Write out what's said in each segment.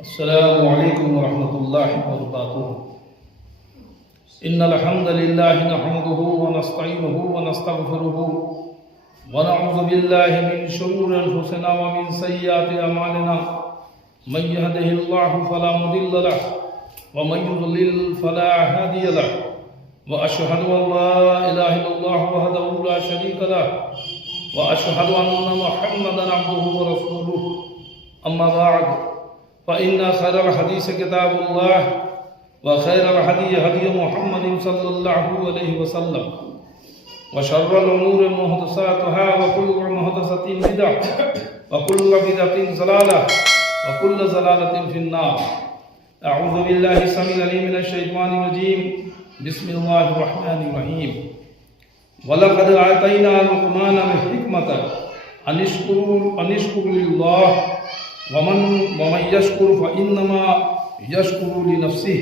السلام علیکم ورحمۃ اللہ وبرکاتہ۔ ان الحمد للہ نحمده ونستعینه ونستغفره ونعوذ باللہ من شرور انفسنا ومن سیئات اعمالنا من يهده الله فلا مضل له ومن يضلل فلا هادي له واشهد ان لا اله الا الله وحده لا شريك له واشهد ان محمدا عبده ورسوله اما بعد فإن خير الحديث كتاب الله وخير الهدي هدي محمد صلى الله عليه وسلم وشر الأمور محدثاتها وكل محدثة بدعة وكل بدعة ضلالة وكل ضلالة في النار۔ أعوذ بالله السميع العليم من الشيطان الرجيم، بسم الله الرحمن الرحيم۔ وَلَقَدْ آتَيْنَا لُقْمَانَ الْحِكْمَةَ أَنِ اشْكُرْ لِلَّهِ ومن يشكر فإنما يشكر لنفسه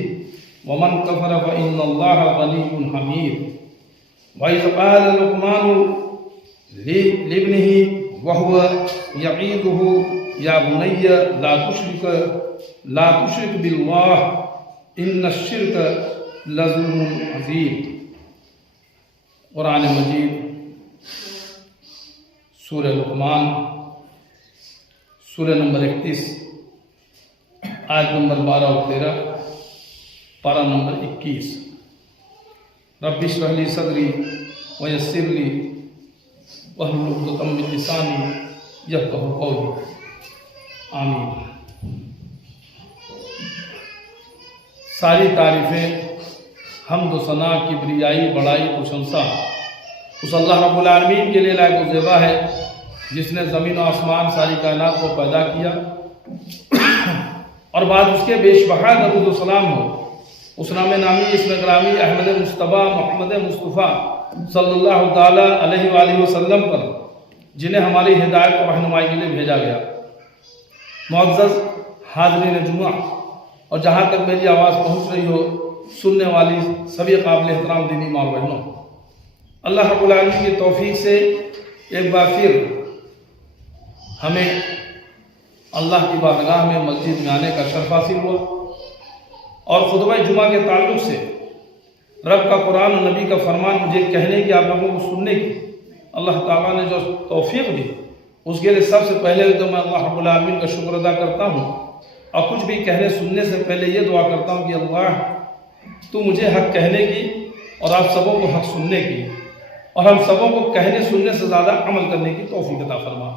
ومن كفر فإن الله غني حميد۔ وإذ قال لقمان لابنه وهو يعظه يا بني لا تشرك بالله إن الشرك لظلم عظيم۔ قرآن مجید سورہ لقمان سورہ نمبر 31 آیت نمبر 12 اور 13، پارہ نمبر 21۔ رب اشرح لی صدری ویسر لی واحلل عقدۃ من لسانی یفقہوا قولی، آمین۔ ساری تعریفیں، حمد و ثنا، کبریائی، بڑائی، پرشنسا اس اللہ رب العالمین کے لیے لائق و زیبا ہے جس نے زمین و آسمان ساری کائنات کو پیدا کیا، اور بعد اس کے بیش بہا درود و سلام ہو اس نام نامی، اسم گرامی، احمد مصطفیٰ محمد مصطفیٰ صلی اللہ تعالیٰ علیہ وآلہ وسلم پر، جنہیں ہماری ہدایت و رہنمائی کے لیے بھیجا گیا۔ معزز حاضرین جمعہ، اور جہاں تک میری آواز پہنچ رہی ہو سننے والی سبھی قابل احترام دینی ماں و بہنوں، اللہ رب العالمین کی توفیق سے ایک بار پھر ہمیں اللہ کی بارگاہ میں مسجد میں آنے کا شرف حاصل ہوا، اور خطبہ جمعہ کے تعلق سے رب کا قرآن اور نبی کا فرمان مجھے کہنے کی، آپ لوگوں کو سننے کی اللہ تعالیٰ نے جو توفیق دی، اس کے لیے سب سے پہلے تو میں اللہ رب العالمین کا شکر ادا کرتا ہوں، اور کچھ بھی کہنے سننے سے پہلے یہ دعا کرتا ہوں کہ اللہ تو مجھے حق کہنے کی اور آپ سبوں کو حق سننے کی، اور ہم سبوں کو کہنے سننے سے زیادہ عمل کرنے کی توفیق عطا فرما،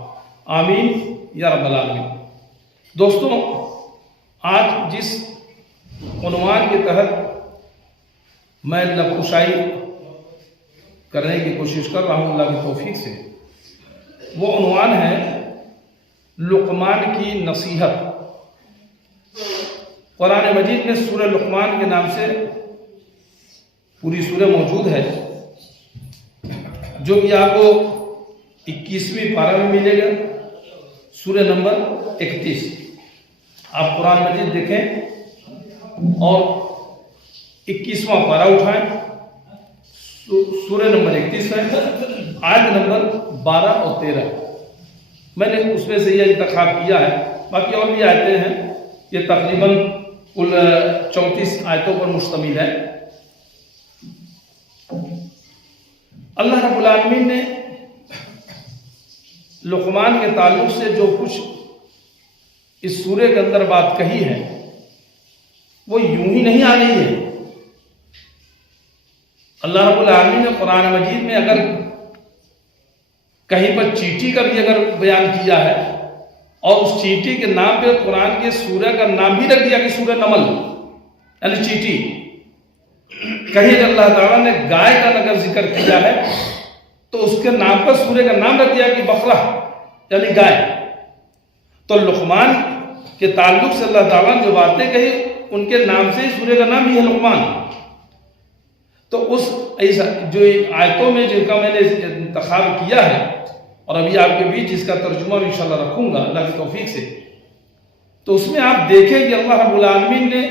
آمین یا رب العالمین۔ دوستوں، آج جس عنوان کے تحت میں لبخشائی کرنے کی کوشش کر رہا ہوں اللہ کی توفیق سے، وہ عنوان ہے لقمان کی نصیحت۔ قرآن مجید میں سورہ لقمان کے نام سے پوری سورہ موجود ہے، جو کہ آپ کو 21ویں پارہ میں ملے گا، سورہ نمبر 31۔ آپ قرآن مجید دیکھیں اور 21واں پارہ اٹھائیں، سورہ نمبر 31 ہے، آیت نمبر 12 اور 13۔ میں نے اس میں سے یہ انتخاب کیا ہے، باقی اور بھی آیتیں ہیں، یہ تقریباً کل 34 آیتوں پر مشتمل ہے۔ اللہ رب العالمین نے لقمان کے تعلق سے جو کچھ اس سورے کے اندر بات کہی ہے، وہ یوں ہی نہیں آ رہی ہے۔ اللہ رب العالمین نے قرآن مجید میں اگر کہیں پر چیٹی کا بھی اگر بیان کیا ہے، اور اس چیٹی کے نام پہ قرآن کے سورہ کا نام بھی رکھ دیا کہ سورہ نمل، یعنی چیٹی، کہیں اللہ تعالیٰ نے گائے کا اگر ذکر کیا ہے تو اس کے نام پر سورہ کا نام رکھ دیا کہ بقرہ، یعنی گائے۔ تو لقمان کے تعلق سے اللہ تعالیٰ نے جو باتیں کہی ان کے نام سے سورہ کا نام ہی ہے لقمان۔ تو اس جو آیتوں میں جن کا میں نے انتخاب کیا ہے، اور ابھی آپ کے بیچ جس کا ترجمہ بھی انشاءاللہ رکھوں گا اللہ کی توفیق سے، تو اس میں آپ دیکھیں کہ اللہ رب العالمین نے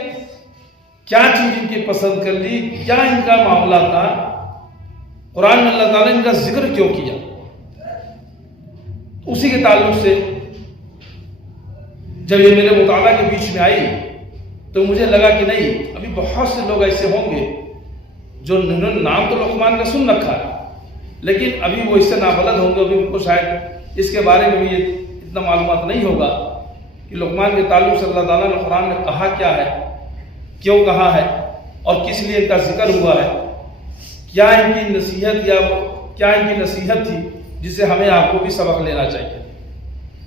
کیا چیز ان کی پسند کر لی، کیا ان کا معاملہ تھا، قرآن میں اللہ تعالیٰ نے ان کا ذکر کیوں کیا۔ اسی کے تعلق سے جب یہ میرے مطالعہ کے بیچ میں آئی تو مجھے لگا کہ نہیں، ابھی بہت سے لوگ ایسے ہوں گے جو نام تو لقمان کا سن رکھا ہے لیکن ابھی وہ اس سے نابلد ہوں گے، ابھی ان کو شاید اس کے بارے میں بھی اتنا معلومات نہیں ہوگا کہ لقمان کے تعلق سے اللہ تعالیٰ نے قرآن میں کہا کیا ہے، کیوں کہا ہے اور کس لیے ان کا ذکر ہوا ہے، کیا ان کی نصیحت یا کیا ان کی نصیحت تھی جس سے ہمیں آپ کو بھی سبق لینا چاہیے۔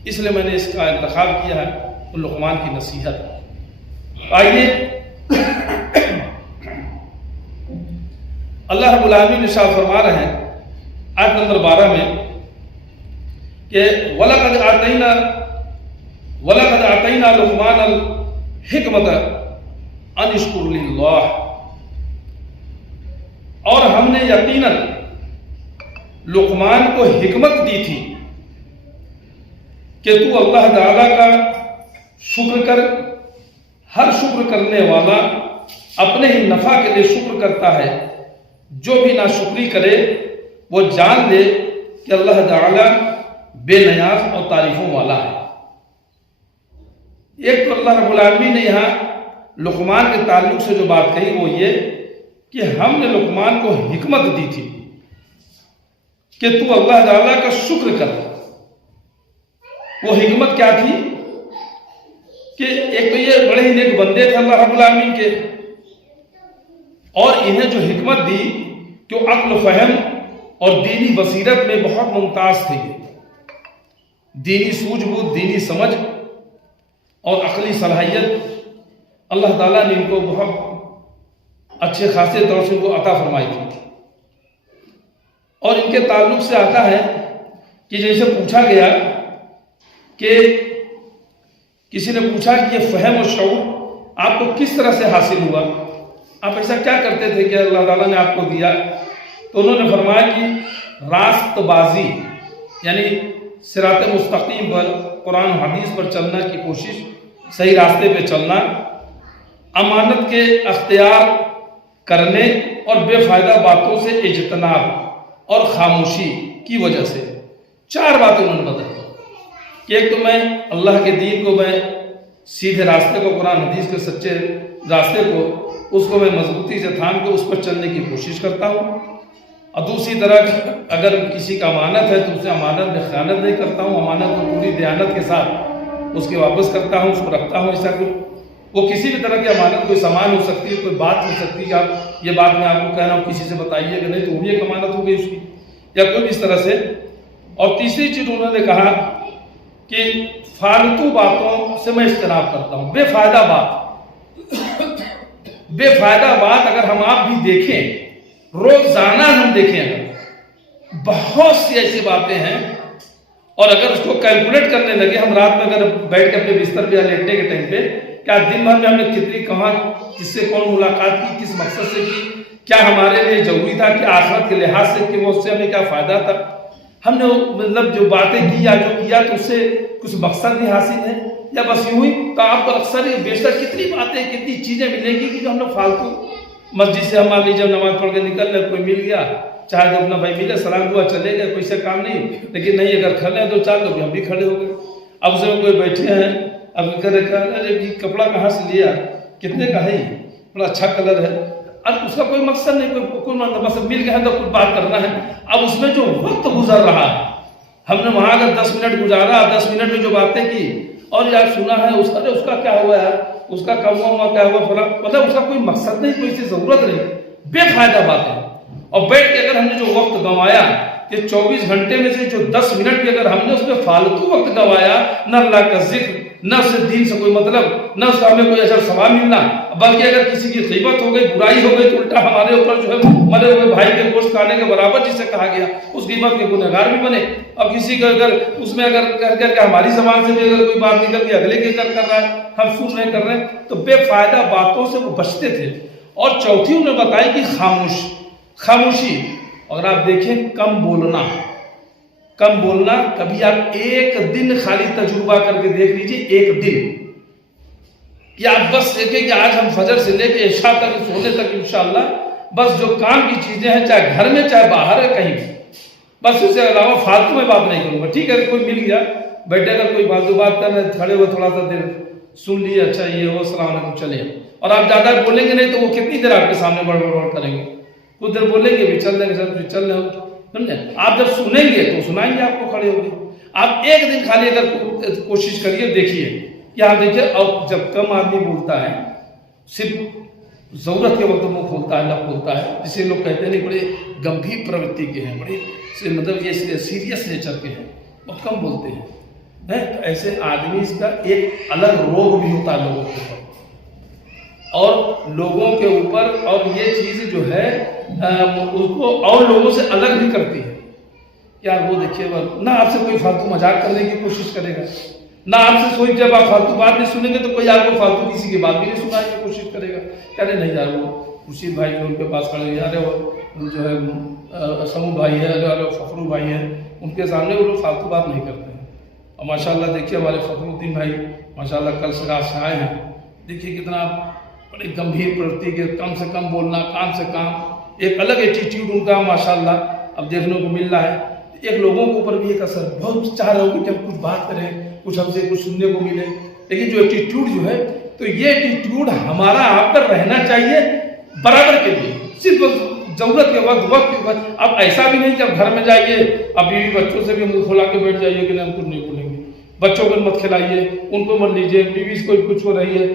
اس لیے میں نے اس کا انتخاب کیا ہے لقمان کی نصیحت۔ آئیے اللہ رب العالمین ارشاد فرما رہے ہیں آیت نمبر 12 میں کہ وَلَقَدْ آتَيْنَا لُقْمَانَ الْحِكْمَةَ أَنِ اشْكُرْ لِلَّهِ، اور ہم نے یقیناً لقمان کو حکمت دی تھی کہ تو اللہ تعالیٰ کا شکر کر، ہر شکر کرنے والا اپنے ہی نفع کے لیے شکر کرتا ہے، جو بھی ناشکری کرے وہ جان لے کہ اللہ تعالیٰ بے نیاز اور تعریفوں والا ہے۔ ایک تو اللہ رب العالمین نے یہاں لقمان کے تعلق سے جو بات کہی وہ یہ کہ ہم نے لقمان کو حکمت دی تھی کہ تو اللہ تعالیٰ کا شکر کر۔ وہ حکمت کیا تھی کہ ایک تو یہ بڑے ہی نیک بندے تھے اللہ رب العالمین کے، اور انہیں جو حکمت دی کہ وہ عقل و فہم اور دینی بصیرت میں بہت ممتاز تھے، دینی سوجھ بوجھ، دینی سمجھ اور عقلی صلاحیت اللہ تعالیٰ نے ان کو بہت اچھے خاصے طور سے ان کو عطا فرمائی تھی۔ اور ان کے تعلق سے آتا ہے کہ جیسے پوچھا گیا کہ کسی نے پوچھا کہ یہ فہم اور شعور آپ کو کس طرح سے حاصل ہوا، آپ ایسا کیا کرتے تھے کہ اللہ تعالیٰ نے آپ کو دیا، تو انہوں نے فرمایا کہ راست بازی یعنی صراط مستقیم پر، قرآن و حدیث پر چلنا کی کوشش، صحیح راستے پہ چلنا، امانت کے اختیار کرنے اور بے فائدہ باتوں سے اجتناب اور خاموشی کی وجہ سے۔ 4 باتیں انہوں نے بتائی کہ ایک تو میں اللہ کے دین کو، میں سیدھے راستے کو، قرآن حدیث کے سچے راستے کو، اس کو میں مضبوطی سے تھام کے اس پر چلنے کی کوشش کرتا ہوں، اور دوسری طرح اگر کسی کا امانت ہے تو اسے امانت میں خیانت نہیں کرتا ہوں، امانت کو پوری دیانت کے ساتھ اس کے واپس کرتا ہوں، اس کو رکھتا ہوں ایسا کچھ۔ وہ کسی بھی طرح کی امانت، کوئی سامان ہو سکتی ہے، کوئی بات ہو سکتی ہے کہ آپ یہ بات میں آپ کو کہہ رہا ہوں کسی سے بتائیے کہ نہیں، تو وہ بھی ایک امانت ہو گئی اس کی، یا کوئی بھی اس طرح سے۔ اور تیسری چیز انہوں نے کہا کہ فالتو باتوں سے میں اجتناب کرتا ہوں، بے فائدہ بات اگر ہم آپ بھی دیکھیں، روزانہ ہم دیکھیں، اگر بہت سی ایسی باتیں ہیں، اور اگر اس کو کیلکولیٹ کرنے لگے ہم رات میں اگر بیٹھ کے اپنے بستر پہ یا لیٹنے کے ٹائم پہ، کیا دن بھر میں ہم نے کتنی کہاں کس سے کون ملاقات کی، کس مقصد سے کی، کیا ہمارے لیے ضروری تھا کہ آخرت کے لحاظ سے کہ وہ اس سے ہمیں کیا فائدہ تھا، ہم نے مطلب جو باتیں کی یا جو کیا تو اس سے کچھ مقصد بھی حاصل ہے، یا بس یوں ہی۔ تو آپ کو اکثر بیشتر کتنی باتیں، کتنی چیزیں ملیں گی کہ جو ہم نے فالتو مسجد سے ہم مان لیجیے نماز پڑھ کے نکل رہے، کوئی مل گیا، چاہے جب اپنا بھائی ملے سلام دعا چلے گئے، کوئی سے کام نہیں، لیکن نہیں اگر کھڑے ہیں 2-4 لوگ ہم بھی کھڑے ہو گئے۔ اب اس میں کوئی بیٹھے ہیں، اب ارے جی کپڑا کہاں سے لیا، کتنے کا ہے، بڑا اچھا کلر ہے، اب اس کا کوئی مقصد نہیں، کوئی بس مل گیا تو کچھ بات کرنا ہے۔ اب اس میں جو وقت گزر رہا ہے، ہم نے وہاں اگر 10 منٹ گزارا، 10 منٹ میں جو باتیں کی، اور یار سنا ہے اس کا کیا ہوا ہے، اس کا کم ہوا کیا ہوا فلاں، مطلب اس کا کوئی مقصد نہیں، کوئی سی ضرورت نہیں، بے فائدہ باتیں۔ اور بیٹھ کے اگر ہم نے جو وقت گنوایا کہ 24 گھنٹے میں سے جو 10 منٹ بھی اگر ہم نے اس میں فالتو وقت گنوایا، نہ اللہ کا ذکر، نہ اس سے دین سے کوئی مطلب، نہ اس کا ہمیں کوئی اجر ثواب ملنا، بلکہ اگر کسی کی غیبت ہو گئی، برائی ہو گئی، تو الٹا ہمارے اوپر جو ہے مرے ہوئے بھائی کے گوشت کھانے کے برابر جسے کہا گیا، اس غیبت کے گنہگار بھی بنے۔ اور کسی کا اگر اس میں اگر کہہ کر کے ہماری زبان سے بھی اگر کوئی بات نکل گئی، اگلے کے کر رہا ہے، ہم سن نہیں کر رہے ہیں، تو بے فائدہ باتوں سے وہ بچتے تھے۔ اور چوتھی انہوں نے بتائی کہ خاموشی، اور آپ دیکھیں کم بولنا، کبھی آپ ایک دن خالی تجربہ کر کے دیکھ لیجئے، ایک دن، یا آپ بس دیکھیں کہ آج ہم فجر سے لے کے عشاء تک سونے تک انشاءاللہ بس جو کام کی چیزیں ہیں، چاہے گھر میں چاہے باہر ہے کہیں بھی، بس اس سے علاوہ فالتو میں بات نہیں کروں گا۔ ٹھیک ہے کوئی مل گیا بیٹھے اگر کوئی فالتو بات کر رہے کھڑے ہوئے تھوڑا سا دیر سن لیے، اچھا یہ ہو السلام علیکم چلے، اور آپ زیادہ بولیں گے نہیں تو وہ کتنی دیر آپ کے سامنے بڑبڑ کریں گے، کچھ دیر بولیں گے بھی چل دیں گے سر پھر چل رہے ہو، سمجھے؟ آپ جب سنیں گے تو سنائیں گے آپ کو کھڑے ہو گے۔ آپ ایک دن خالی اگر کوشش کریے، دیکھیے یہاں دیکھیے، اور جب کم آدمی بولتا ہے صرف ضرورت کے وقت منہ کھولتا ہے، لب کھولتا ہے، جسے لوگ کہتے ہیں نہیں بڑے گمبھیر پروتی کے ہیں، بڑے مطلب یہ سیریس نیچر کے ہیں، بہت کم بولتے ہیں، تو ایسے آدمی اس کا ایک الگ روگ بھی ہوتا ہے لوگوں کے اوپر، اور لوگوں کے اوپر، اور یہ چیز جو ہے اس کو اور لوگوں سے الگ بھی کرتی ہے۔ یار وہ دیکھیے نہ آپ سے کوئی فالتو مذاق کرنے کی کوشش کرے گا، نہ آپ سے کوئی، جب آپ فالتو بات نہیں سنیں گے تو کوئی آپ کو فالتو کسی کی بات بھی نہیں سنانے کی کوشش کرے گا، کہہ رہے نہیں یار وہ خورشید بھائی جو ان کے پاس کھڑے یار وہ جو ہے سمو بھائی ہے، فخرو بھائی ہیں، ان کے سامنے وہ لوگ فالتو بات نہیں کرتے ہیں۔ اور ماشاءاللہ دیکھیے ہمارے فخر الدین بھائی ماشاءاللہ کل سے رات سے آئے ہیں، دیکھیے کتنا بڑی گمبھیر پرورتی کے، کم سے کم بولنا، کام سے کام، ایک الگ ایٹیٹیوڈ ان کا ماشاءاللہ اب دیکھنے کو مل رہا ہے۔ ایک لوگوں کے اوپر بھی ایک اثر، بہت چاہ رہے ہو کہ ہم کچھ بات کریں، کچھ ہم سے کچھ سننے کو ملے، لیکن جو ایٹیٹیوڈ جو ہے، تو یہ ایٹیٹیوڈ ہمارا آپ پر رہنا چاہیے برابر کے لیے، صرف ضرورت کے وقت کے وقت۔ اب ایسا بھی نہیں کہ اب گھر میں جائیے، اب بیوی بچوں سے بھی منہ کھولا کے بیٹھ جائیے کہ نہیں ہم کچھ نہیں بولیں گے، بچوں کو مت کھلائیے، ان کو مت لیجیے، بیوی سے کوئی کچھ ہو رہی ہے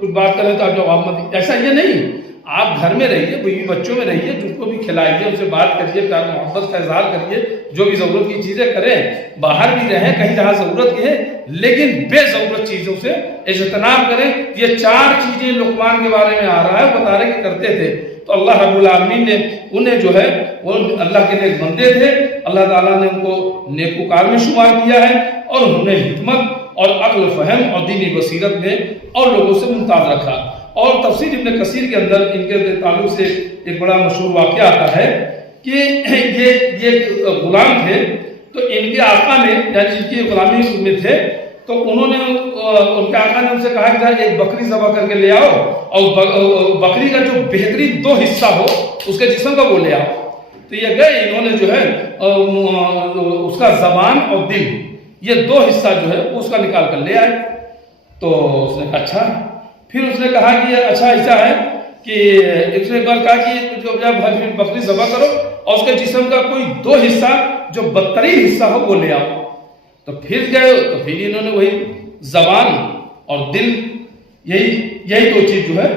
کچھ بات کریں تو آپ جواب مت دیجیے، ایسا یہ نہیں۔ آپ گھر میں رہیے، بیوی بچوں میں رہیے، جن کو بھی کھلائیے، ان سے بات کریے، پیار محبت کا اظہار کریے، جو بھی ضرورت کی چیزیں کریں، باہر بھی رہیں کہیں جہاں ضرورت کی ہے، لیکن بے ضرورت چیزوں سے اجتناب کریں۔ یہ 4 چیزیں لقمان کے بارے میں آ رہا ہے، بتا رہے کہ کرتے تھے، تو اللہ رب العالمین نے انہیں جو ہے وہ اللہ کے نیک بندے تھے، اللہ تعالیٰ نے ان کو نیکوکار میں شمار کیا ہے، اور انہیں حکمت اور عقل فہم اور دینی بصیرت میں اور لوگوں سے ممتاز رکھا۔ اور تفسیر ابن کثیر کے اندر ان کے تعلق سے ایک بڑا مشہور واقعہ آتا ہے کہ یہ غلام تھے، تو ان کے آقا نے، یعنی ان کی غلامی میں تھے، تو انہوں نے ان کے آقا نے ان سے کہا کہ ایک بکری ذبح کر کے لے آؤ، اور بکری کا جو بہترین 2 حصہ ہو اس کے جسم کا وہ لے آؤ۔ تو یہ گئے، انہوں نے جو ہے اس کا زبان اور دل، یہ 2 حصہ جو ہے اس کا نکال کر لے آئے۔ تو اس نے کہا اچھا، پھر اس نے کہا کہ اچھا ایسا ہے کہ اس نے ایک بار کہا کہ جو بکری ذبح کرو اور اس کے جسم کا کوئی 2 حصہ جو بدترین حصہ ہو وہ لے آؤ۔ تو پھر گئے، تو پھر انہوں نے وہی زبان اور دل، یہی 2 چیز جو ہے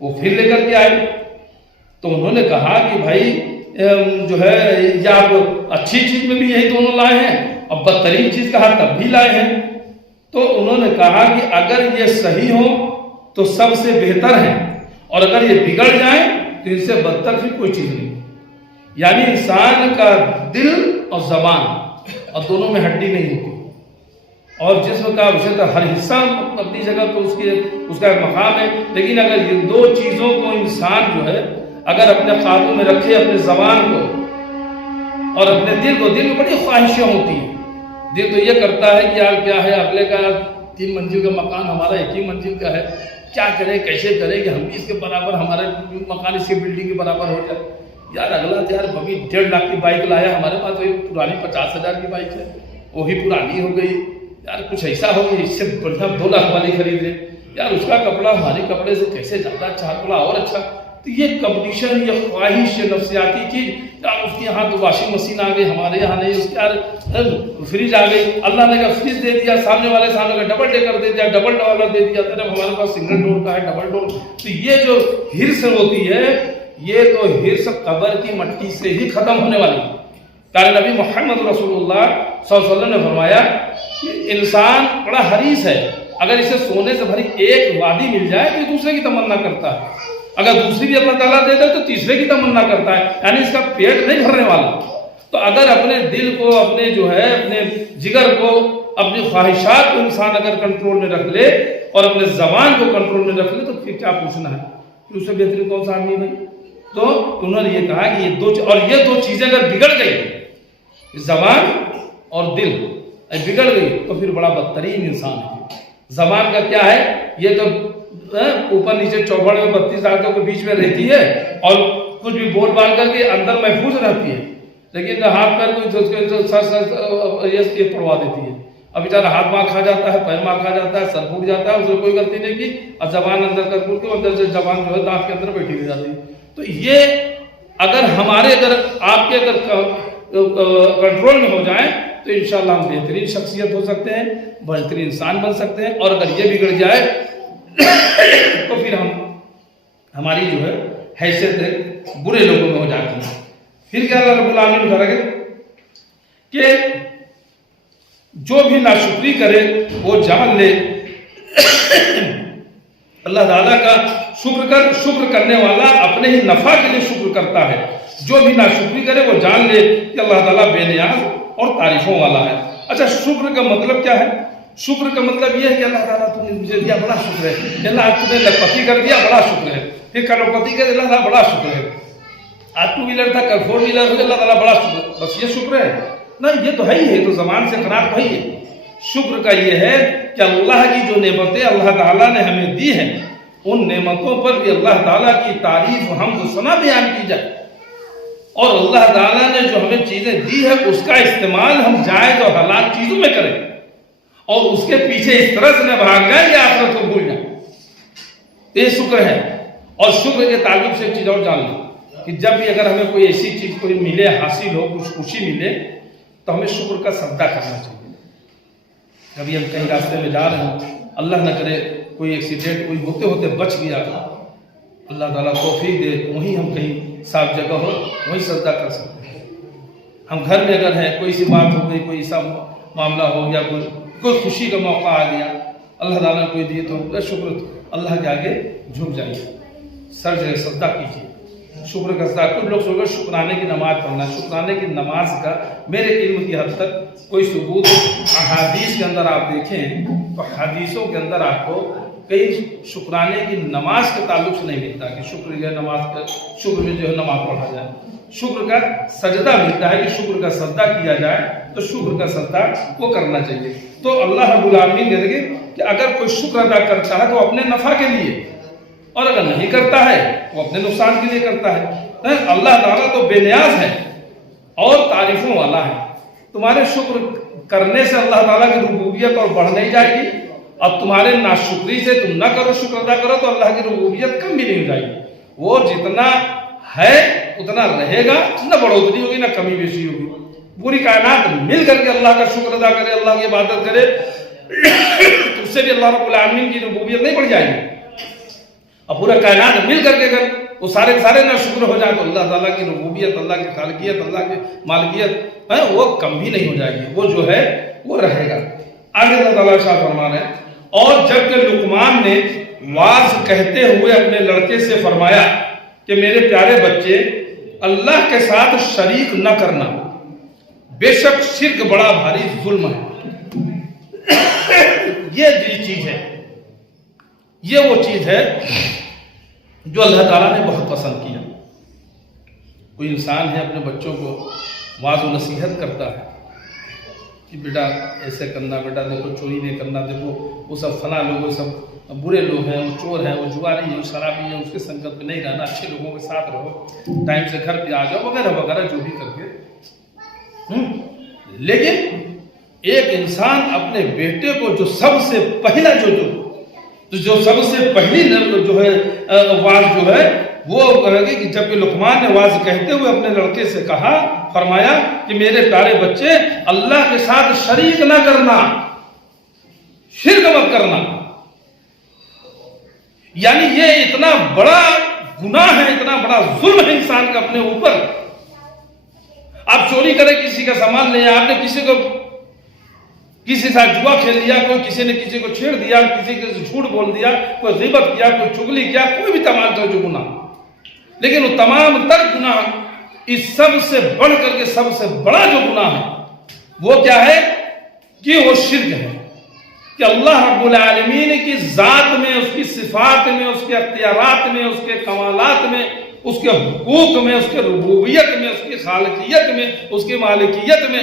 وہ پھر لے کر کے آئے۔ تو انہوں نے کہا کہ بھائی جو ہے یہ آپ اچھی چیز میں بھی یہی دونوں لائے ہیں اور بدترین چیز کہا تب بھی لائے ہیں۔ تو انہوں نے کہا کہ اگر یہ صحیح ہو تو سب سے بہتر ہیں، اور اگر یہ بگڑ جائیں تو ان سے بدتر پھر کوئی چیز نہیں۔ یعنی انسان کا دل اور زبان، اور دونوں میں ہڈی نہیں ہوتی، اور جسم کا وشد ہر حصہ اپنی جگہ تو اس کا ایک مقام ہے، لیکن اگر یہ 2 چیزوں کو انسان جو ہے اگر اپنے قابو میں رکھے، اپنے زبان کو اور اپنے دل کو، دل میں بڑی خواہشیں ہوتی ہیں، دل تو یہ کرتا ہے کہ یار کیا ہے، اگلے کا 3 منزل کا مکان ہمارا 1 ہی منزل کا ہے، کیا کریں کیسے کریں کہ ہم بھی اس کے برابر، ہمارے مکان اس کی بلڈنگ کے برابر ہو جائے۔ یار اگلا تو یار ابھی 1.5 لاکھ کی بائک لایا، ہمارے پاس وہی پرانی 50,000 کی بائک ہے، وہی پرانی ہو گئی، یار کچھ ایسا ہو کہ اس سے بڑھیا 2 لاکھ والی خرید لے، یار اس کا کپڑا ہمارے کپڑے سے کیسے زیادہ اچھا، کپڑا اور اچھا۔ تو یہ کمپٹیشن، یہ خواہش، یہ نفسیاتی چیز، یار اس کے یہاں تو واشنگ مشین آ گئی، ہمارے یہاں نہیں، اس کے یار فریج آ گئی، اللہ نے کا فریج دے دیا، سامنے والے کا ڈبل ڈیکر دے دیا، ڈبل ڈور دے دیا، طرف ہمارے پاس سنگل ڈور کا ہے، ڈبل ڈور۔ تو یہ جو ہرس ہوتی ہے، یہ تو ہرس قبر کی مٹی سے ہی ختم ہونے والی ہے۔ پیارے نبی محمد رسول اللہ صلی اللہ علیہ وسلم نے فرمایا کہ انسان بڑا حریص ہے، اگر اسے سونے سے بھری ایک وادی مل جائے تو دوسرے کی تمنا کرتا ہے، اگر دوسری بھی اللہ تعالیٰ دے دے تو تیسرے کی تمنا کرتا ہے، یعنی اس کا پیٹ نہیں بھرنے والا۔ تو اگر اپنے دل کو، اپنے جو ہے اپنے جگر کو، اپنی خواہشات کو انسان اگر کنٹرول میں رکھ لے اور اپنے زبان کو کنٹرول میں رکھ لے تو پھر کیا پوچھنا ہے، پھر اس سے بہترین کون سا آدمی ہے بھائی؟ تو انہوں نے یہ کہا کہ یہ 2 چیزیں اگر بگڑ گئی، زبان اور دل بگڑ گئی تو پھر بڑا بدترین انسان ہے۔ زبان کا کیا ہے، یہ تو اوپر نیچے چوبڑ میں 32 آدمیوں کے بیچ میں رہتی ہے اور کچھ بھی بول بال کر کے اندر محفوظ رہتی ہے، لیکن ہاتھ پیر کوئی سر یہ پڑوا دیتی ہے. اب بیچارہ ہاتھ مار کھا جاتا ہے، پیر مار کھا جاتا ہے، سر پھوٹ جاتا ہے، اس نے کوئی غلطی نہیں کی، اور زبان اندر کر پھوٹ کے اندر سے زبان جو ہے دانت کے اندر بیٹھی رہ جاتی ہے. تو یہ اگر ہمارے آپ کے اگر کنٹرول میں ہو جائیں تو انشاءاللہ ہم بہترین شخصیت ہو سکتے ہیں، بہترین انسان بن سکتے ہیں. اور اگر یہ بگڑ جائے تو پھر ہماری جو ہے حیثیت برے لوگوں میں ہو جاتی ہے. پھر کیا اللہ رب العالمین کرے کہ جو بھی ناشکری کرے وہ جان لے اللہ تعالیٰ کا شکر کرنے والا اپنے ہی نفع کے لیے شکر کرتا ہے. جو بھی ناشکری کرے وہ جان لے کہ اللہ تعالیٰ بے نیاز اور تعریفوں والا ہے. اچھا، شکر کا مطلب کیا ہے؟ شکر کا مطلب یہ ہے کہ اللہ تعالیٰ تم نے مجھے دیا، بڑا شکر ہے. اللہ آج تمہیں لکھپتی کر دیا، بڑا شکر ہے. پھر کروڑپتی کر دیا، اللہ تعالیٰ بڑا شکر ہے. آج 2 ویلر تھا، کل 4 ویلر ہو، اللہ تعالیٰ بڑا شکر ہے. بس یہ شکر ہے؟ نہیں، یہ تو ہے ہی ہے، تو زبان سے قرار تو ہے ہی ہے. شکر کا یہ ہے کہ اللہ کی جو نعمتیں اللہ تعالیٰ نے ہمیں دی ہیں ان نعمتوں پر بھی اللہ تعالیٰ کی تعریف حمد و ثنا بیان کی جائے، اور اللہ تعالیٰ نے جو ہمیں چیزیں دی ہے اس کا استعمال ہم جائز اور حلال چیزوں میں کریں، اور اس کے پیچھے اس طرح سے نہ بھاگ جائیں کہ آخرت کو بھول جائیں. یہ شکر ہے. اور شکر کے تعلق سے ایک چیز اور جان لیں کہ جب بھی اگر ہمیں کوئی ایسی چیز کوئی ملے، حاصل ہو، کچھ خوشی ملے، تو ہمیں شکر کا صدقہ کرنا چاہیے. کبھی ہم کہیں راستے میں جا رہے ہیں، اللہ نہ کرے کوئی ایکسیڈنٹ کوئی ہوتے ہوتے بچ گیا، اللہ تعالیٰ توفیق دے، وہیں ہم کہیں صاف جگہ ہو وہیں صدقہ کر سکتے ہیں. ہم گھر میں اگر ہیں، کوئی سی بات ہو گئی، کوئی ایسا معاملہ ہو گیا، کوئی خوشی کا موقع آ گیا، اللہ تعالیٰ نے کوئی دی تو شکر اللہ کے آگے جھک جائیے، سر جو ہے صدقہ کیجیے. شکر کا صدقہ. کچھ لوگ سوچتے شکرانے کی نماز پڑھنا. شکرانے کی نماز کا میرے علم کی حد تک کوئی ثبوت احادیث کے اندر آپ دیکھیں تو حدیثوں کے اندر آپ کو کئی شکرانے کی نماز کے تعلق سے نہیں ملتا کہ شکر میں جو ہے نماز پڑھا جائے. شکر کا سجدہ ملتا ہے کہ شکر کا سجدہ کیا جائے، تو شکر کا سجدہ وہ کرنا چاہیے. تو اللہ رب العالمین کہتے ہیں کہ اگر کوئی شکر ادا کرتا ہے تو اپنے نفع کے لیے، اور اگر نہیں کرتا ہے وہ اپنے نقصان کے لیے کرتا ہے. اللہ تعالیٰ تو بے نیاز ہے اور تعریفوں والا ہے. تمہارے شکر کرنے سے اللہ تعالیٰ کی ربوبیت اور بڑھ نہیں جائے گی، اب تمہارے ناشکری سے تم نہ کرو، شکر ادا کرو تو اللہ کی ربوبیت کم بھی نہیں ہو جائے گی. وہ جتنا ہے اتنا رہے گا، نہ بڑھوتری ہوگی نہ کمی بیشی ہوگی. پوری کائنات مل کر کے اللہ کا شکر ادا کرے، اللہ کی عبادت کرے، تو اس سے بھی اللہ رب العالمین کی ربوبیت نہیں بڑھ جائے گی. اب پورا کائنات مل کر کے اگر وہ سارے نہ شکر ہو جائے تو اللہ تعالیٰ کی ربوبیت، اللہ کی خالقیت، اللہ کی مالکیت ہے وہ کم بھی نہیں ہو جائے گی، وہ جو ہے وہ رہے گا. آگے اللہ تعالیٰ شاہ فرمان ہے، اور جب کہ لقمان نے واعظ کہتے ہوئے اپنے لڑکے سے فرمایا کہ میرے پیارے بچے، اللہ کے ساتھ شریک نہ کرنا، بے شک شرک بڑا بھاری ظلم ہے. یہ چیز ہے، یہ وہ چیز ہے جو اللہ تعالیٰ نے بہت پسند کیا. کوئی انسان ہے اپنے بچوں کو واعظ و نصیحت کرتا ہے کہ بیٹا ایسے کرنا، بیٹا دیکھو چوری نہیں کرنا، دیکھو وہ سب فلاں لوگ، وہ سب برے لوگ ہیں، وہ چور ہیں، وہ جواری ہیں، وہ شرابی ہیں، اس کے سنگت میں نہیں رہنا، اچھے لوگوں کے ساتھ رہو، ٹائم سے گھر پہ آ جاؤ، وغیرہ وغیرہ جو بھی کر کے. لیکن ایک انسان اپنے بیٹے کو جو سب سے پہلا جو سب سے پہلی جو ہے واعظ جو ہے وہ کہے گی کہ جب کہ لقمان نے واعظ کہتے ہوئے اپنے لڑکے سے کہا، فرمایا کہ میرے پیارے بچے، اللہ کے ساتھ شریک نہ کرنا، شرک مت کرنا. یعنی یہ اتنا بڑا گناہ ہے، اتنا بڑا ظلم ہے انسان کا اپنے اوپر. آپ چوری کرے، کسی کا سامان لے، آپ نے کسی ساتھ جوا کھیل لیا، کوئی کسی نے کسی کو چھیڑ دیا، کسی کے جھوٹ بول دیا، کوئی غیبت کیا، کوئی چغلی کیا، کوئی بھی تمام طرح جو گناہ، لیکن وہ تمام تر گناہ اس سب سے بڑھ کر کے سب سے بڑا جو گناہ ہے وہ کیا ہے کہ وہ شرک ہے. کہ اللہ رب العالمین کی ذات میں، اس کی صفات میں، اس کے اختیارات میں، اس کے کمالات میں، اس کے حقوق میں، اس کے ربوبیت میں، اس کی خالقیت میں، اس کی مالکیت میں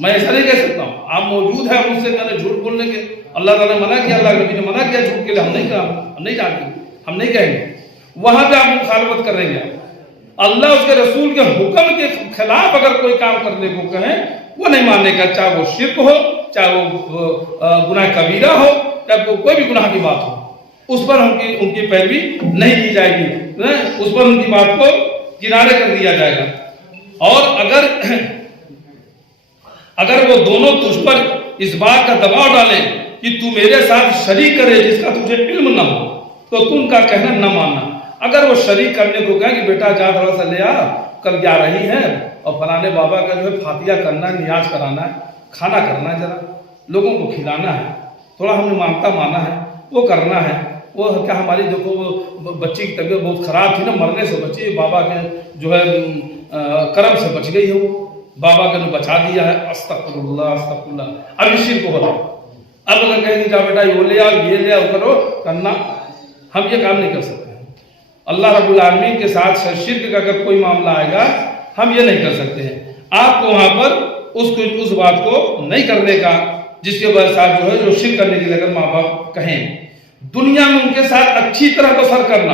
میں ایسا نہیں کہہ سکتا ہوں. آپ موجود ہیں مجھ سے کہنے جھوٹ بولنے کے. اللہ تعالیٰ نے منع کیا, اللہ کے نبی نے منع کیا جھوٹ کے لیے. ہم نہیں جانتے, ہم نہیں کہیں گے. وہاں پہ آپ مخالفت کر رہے ہیں. اللہ اس کے رسول کے حکم کے خلاف اگر کوئی کام کرنے کو کہیں وہ نہیں ماننے کا, چاہے وہ شرک ہو, چاہے وہ گناہ کبیرہ ہو, چاہے کوئی بھی گناہ کی بات ہو, اس پر ان کی پیروی نہیں کی جائے گی, اس پر ان کی بات کو کنارے کر دیا جائے گا. اور اگر وہ دونوں تجھ پر اس بات کا دباؤ ڈالیں کہ تو میرے ساتھ شریک کرے جس کا تجھے علم نہ ہو, تو تم کا کہنا نہ ماننا. اگر وہ شریک کرنے کو کہیں کہ بیٹا جا تھوڑا سا لے آ, کل جا رہی ہے اور فلانے بابا کا جو ہے فاتحہ کرنا ہے, نیاز کرانا ہے, کھانا کرنا ہے, ذرا لوگوں کو کھلانا ہے, تھوڑا ہم نے مانا ہے, وہ کرنا ہے. وہ کیا ہماری دیکھو وہ بچی کی طبیعت بہت خراب تھی نا, مرنے سے بچی, بابا کے جو ہے کرم سے بچ گئی ہے, وہ بابا کے نے بچا دیا ہے. استغفر اللہ استغفر اللہ. اب اس شرک کو ہو رہا. اب اگر کہیں گے جا بیٹا یہ لے آؤ, یہ لے آؤ, کرو کرنا, ہم یہ کام نہیں کر سکتے. اللہ رب العالمین کے ساتھ شرک کا اگر کوئی معاملہ آئے گا ہم یہ نہیں کر سکتے ہیں. آپ کو وہاں پر اس بات کو نہیں کرنے کا جس کے بعد ساتھ جو ہے جو شرک کرنے کے لیے اگر ماں باپ کہیں. دنیا میں ان کے ساتھ اچھی طرح بسر کرنا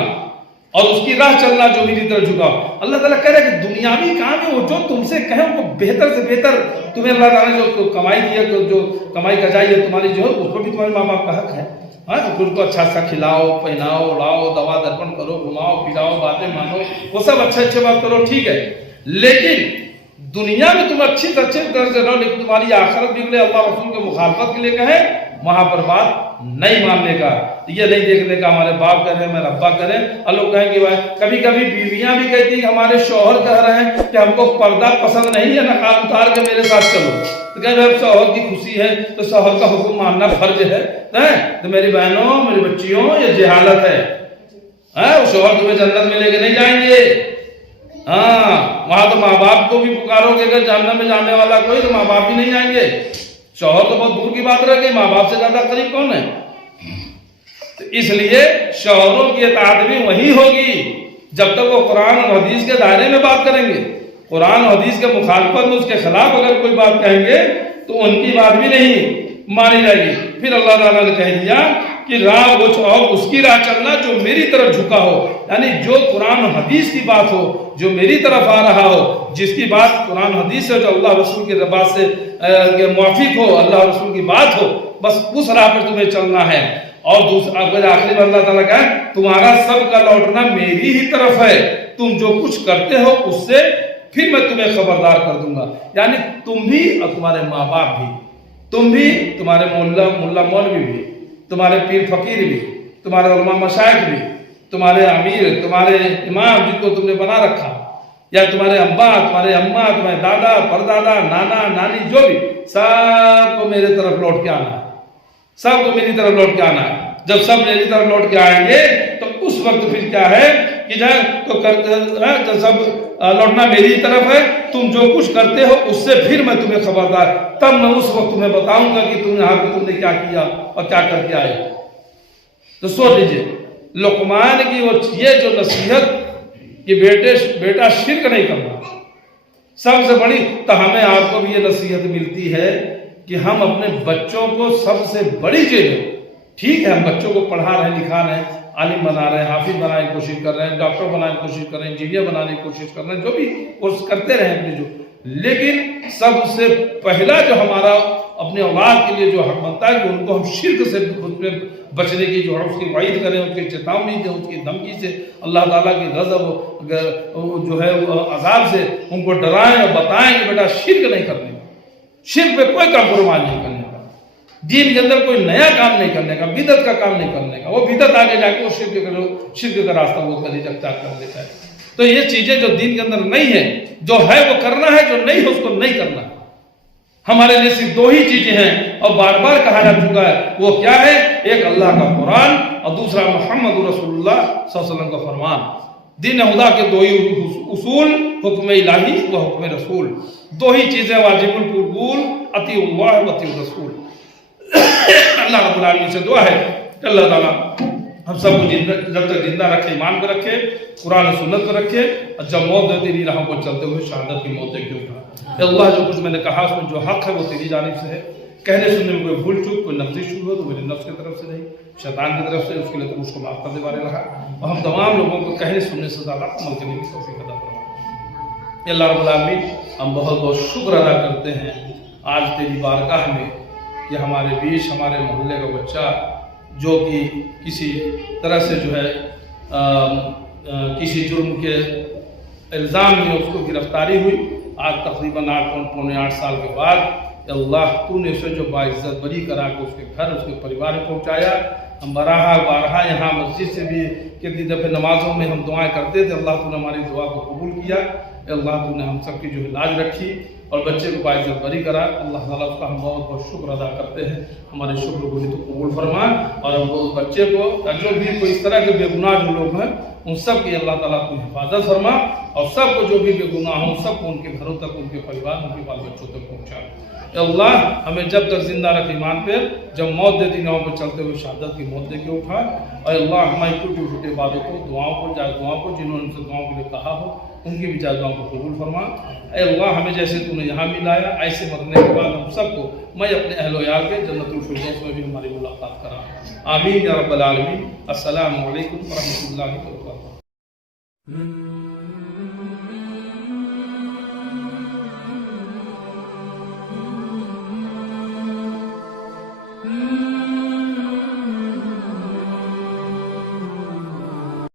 اور اس کی راہ چلنا جو میری طرف جھکاؤ. اللہ تعالیٰ کہہ رہا ہے کہ دنیاوی کام ہے وہ جو تم سے کہیں ان کو بہتر سے بہتر تمہیں اللہ تعالیٰ نے جو کمائی دی ہے, جو کمائی کا جائے تمہاری جو ہے اس پر بھی تمہارے ماں باپ کا حق ہے. ان کو اچھا سا کھلاؤ, پہناؤ, اڑاؤ, دوا درپن کرو, گھماؤ پھراؤ, باتیں مانو, وہ سب اچھے بات کرو, ٹھیک ہے. لیکن دنیا میں تم اچھی طرح سے رہو, لیکن تمہاری آخرت بگڑے, اللہ رسول کے مخالفت کے لیے کہیں, وہاں پر بات نہیں ماننے کا, یہ نہیں دیکھنے کا ہمارے باپ کہہ رہے ہیں, میرا ابا کہہ رہے ہیں. اور لوگ کہیں گے بھائی, کبھی کبھی بیویاں بھی کہتی ہیں کہ ہمارے شوہر کہہ رہے ہیں کہ ہم کو پردہ پسند نہیں ہے, نقاب اتار کے میرے ساتھ چلو. تو کہہ رہے شوہر کی خوشی ہے تو شوہر کا حکم ماننا فرض ہے. تو میری بہنوں, میری بچیوں, یہ جہالت ہے. شوہر تمہیں جنت میں لے کے نہیں جائیں گے. وہاں تو ماں باپ کو بھی پکارو گے, اگر جہنم میں جانے والا کوئی تو ماں باپ بھی نہیں جائیں گے. شوہر تو بہت دور کی بات رہ گئی, ماں باپ سے زیادہ قریب کون ہے؟ تو اس لیے شوہروں کی اطاعت بھی وہی ہوگی جب تک وہ قرآن اور حدیث کے دائرے میں بات کریں گے. قرآن اور حدیث کے مخالفت میں اس کے خلاف اگر کوئی بات کہیں گے تو ان کی بات بھی نہیں مانی جائے گی. پھر اللہ تعالیٰ نے کہہ دیا کہ راہ وہ اور اس کی راہ چلنا جو میری طرف جھکا ہو, یعنی جو قرآن و حدیث کی بات ہو, جو میری طرف آ رہا ہو, جس کی بات قرآن و حدیث سے, جو اللہ رسول کی بات سے موافق ہو, اللہ رسول کی بات ہو, بس اس راہ پر تمہیں چلنا ہے. اور دوسرا آخری میں اللہ تعالیٰ کہا تمہارا سب کا لوٹنا میری ہی طرف ہے, تم جو کچھ کرتے ہو اس سے پھر میں تمہیں خبردار کر دوں گا. یعنی تم بھی اور تمہارے ماں باپ بھی, تم بھی, تمہارے ملا مولوی بھی, تمہارے پیر فقیر بھی, تمہارے علماء مشائخ بھی, تمہارے امیر, تمہارے امام جن کو تم نے بنا رکھا, یا تمہارے ابا, تمہارے اماں, تمہارے دادا, پردادا, نانا, نانی, جو بھی, سب کو میرے طرف لوٹ کے آنا ہے. سب کو میری طرف لوٹ کے آنا ہے. جب سب میری طرف لوٹ کے آئیں گے تو اس وقت پھر کیا ہے کہ تو سب لوٹنا میری طرف ہے, تم جو کچھ کرتے ہو اس سے پھر میں تمہیں خبردار, تب میں اس وقت تمہیں بتاؤں گا کہ تم یہاں پہ تم نے کیا کیا اور کیا کر کے آئے. تو سوچ لیجیے لقمان کی وہ یہ جو نصیحت کہ بیٹا شرک نہیں کرنا, سب سے بڑی, تو ہمیں آپ کو بھی یہ نصیحت ملتی ہے کہ ہم اپنے بچوں کو سب سے بڑی چیز, ٹھیک ہے ہم بچوں کو پڑھا رہے ہیں, لکھا رہے ہیں, عالم بنا رہے ہیں, حافظ بنانے کی کوشش کر رہے ہیں, ڈاکٹر بنانے کی کوشش کر رہے ہیں, انجینئر بنانے کی کوشش کر رہے ہیں, جو بھی کورس کرتے رہے اپنے جو, لیکن سب سے پہلا جو ہمارا اپنے اولاد کے لیے جو حق بنتا ہے کہ ان کو ہم شرک سے بچنے کی جو ہے اس کی وعید کریں, اس کی چیتاونی دیں, اس کی دھمکی سے, اللہ تعالیٰ کی غضب جو ہے عذاب سے ان کو ڈرائیں اور بتائیں کہ بیٹا شرک نہیں کرنے کا, شرک پہ کوئی کمپرومائز نہیں کرنے کا, دین کے اندر کوئی نیا کام نہیں کرنے کا, بدعت کا کام نہیں کرنے کا. وہ بدعت آگے جا کے وہ شرک کا راستہ وہ کر دیتا ہے. تو یہ چیزیں جو دین کے اندر نہیں ہے, جو ہے وہ کرنا ہے, جو نہیں ہے اس کو نہیں کرنا. ہمارے لیے صرف دو ہی چیزیں ہیں اور بار بار کہا جا چکا ہے, وہ کیا ہے, ایک اللہ کا قرآن اور دوسرا محمد رسول اللہ صلی اللہ علیہ وسلم کا فرمان. دین خدا کے دو ہی اصول, حکم الہی و حکم رسول, دو ہی چیزیں واجب القبول, اطیع اللہ و اطیع الرسول. اللہ رب العالمین سے دعا ہے کہ اللہ تعالیٰ ہم سب کو جب تک زندہ رکھے ایمان پہ رکھے، قرآن و سنت پہ رکھے، اور جب موت دے تیری راہوں پر چلتے ہوئے شہادت کی موت دے کے اٹھا۔ اے اللہ جو کچھ میں نے کہا اس میں جو حق ہے وہ تیری جانب سے ہے، کہنے سننے میں کوئی بھول چوک کوئی لفظی شروع ہو تو میرے نفس کی طرف سے نہیں، شیطان کی طرف سے، اس کے لیے تو اس کو معاف کرنے والے رہا، اور ہم تمام لوگوں کو کہنے سننے سے زیادہ عمل کرنے کی توفیق عطا فرما۔ اے اللہ رب العالمین، ہم بہت بہت شکر ادا کرتے ہیں آج تیری بارگاہ میں کہ ہمارے بیچ ہمارے محلے کا بچہ جو کہ کسی طرح سے جو ہے کسی جرم کے الزام میں اس کو گرفتاری ہوئی، آج تقریباً 8 سال کے بعد اللہ تو نے اسے جو باعزت بری کرا کے اس کے گھر اس کے پریوار میں پہنچایا۔ ہم بارہا یہاں مسجد سے بھی کتنی دفعہ نمازوں میں ہم دعائیں کرتے تھے، اللہ تو نے ہماری دعا کو قبول کیا، اللہ تو نے ہم سب کی جو لاج رکھی اور بچے کو باعزت بری کرا، اللہ تعالیٰ اس کا ہم بہت بہت شکر ادا کرتے ہیں، ہمارے شکر کو بھی تو قبول فرما، اور ہم اس بچے کو جو بھی کوئی اس طرح کے بے گناہ جو لوگ ہیں ان سب کی اللہ تعالیٰ کو حفاظت فرما، اور سب کو جو بھی بے گناہ ہوں سب کو ان کے گھروں تک، ان کے پریوار، ان کے بال بچوں تک پہنچا۔ اے اللہ ہمیں جب تک زندہ رکھ ایمان پہ، جب موت دے دنوں پر چلتے ہوئے شہادت کی موت دے کے اٹھا، اور اللہ ہماری ٹوٹی پھوٹی باتوں کو، دعاؤں کو، جائز دعاؤں کو، جنہوں نے ہم سے دعاؤں کے لیے کہا ہو ان کی بھی جائز دعاؤں کو قبول فرما۔ اے اللہ ہمیں جیسے تو نے یہاں بھی لایا، ایسے مرنے کے بعد ہم سب کو میں اپنے اہل و یار کے جنت الفردوس میں بھی ہماری ملاقات کرا۔ آمین یا رب العالمین۔ السلام علیکم ورحمۃ اللہ وبرکاتہ۔